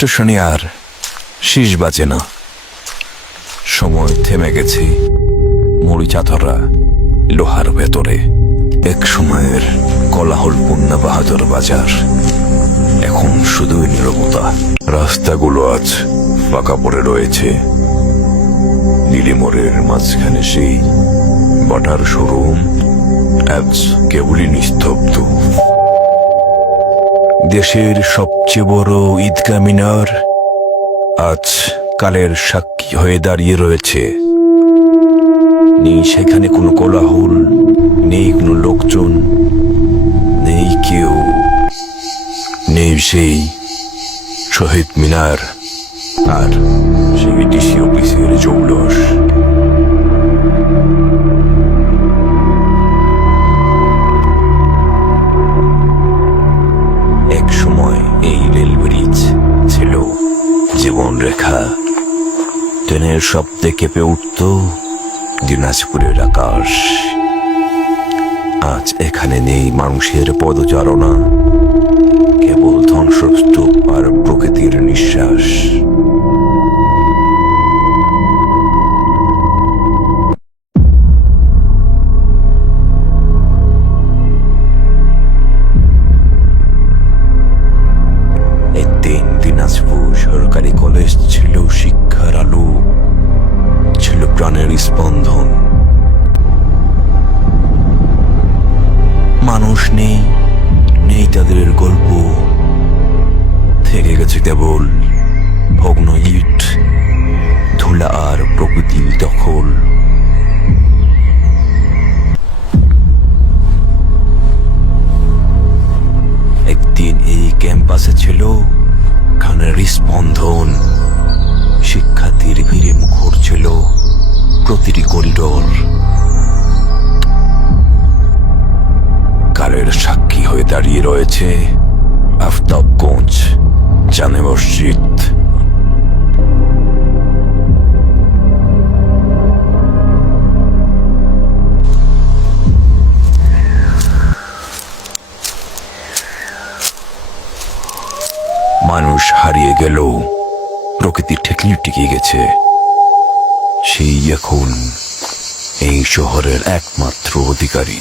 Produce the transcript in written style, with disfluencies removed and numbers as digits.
স্টেশনে আর শীষ বাজে না। সময় থেমে গেছে মরিচাধরা লোহার ভেতরে। এক সময়ের কোলাহলপূর্ণ বাহাদুর বাজার, এখন শুধুই নীরবতা। রাস্তাগুলো আজ ফাঁকা পড়ে রয়েছে। নীলিমরের মাঝখানে সেই বাটার শোরুম আজ কেবলই নিস্তব্ধ। দেশের সবচেয়ে বড় ঈদগাহ মিনার আজ কালের সাক্ষী হয়ে দাঁড়িয়ে রয়েছে। নেই সেখানে কোনো কোলাহল, নেই কোনো লোকজন, নেই কেউ, নেই সেই শহীদ মিনার আর সেই ডিসি অফিসের জৌলস। এক সময় এই রেল ব্রিজ ছিল জীবন রেখা। ট্রেনের শব্দে কেঁপে উঠত দিনাজপুরের আকাশ। আজ এখানে নেই মানুষের পদচারণা, কেবল ধ্বংসস্তূপ আর প্রকৃতির নিঃশ্বাস। একদিন দিনাজপুর সরকারি কলেজ ছিল শিক্ষার আলো, ছিল প্রাণের স্পন্দন। মানুষ নেই, নেই তাদের গল্প, থেকে গেছে কেবল ভগ্ন ইট, ধুলা আর প্রকৃতির দখল। একদিন এই ক্যাম্পাসে ছিল গানের স্পন্দন। শিক্ষার্থীর ভিড়ে মুখর ছিল প্রতিটি করিডোর। কালের সাক্ষী হয়ে দাঁড়িয়ে রয়েছে আফতাবগঞ্জ জামে মসজিদ। মানুষ হারিয়ে গেল, প্রকৃতি ঠেকলি টিকে গেছে। সেই এখন এই শহরের একমাত্র অধিকারী।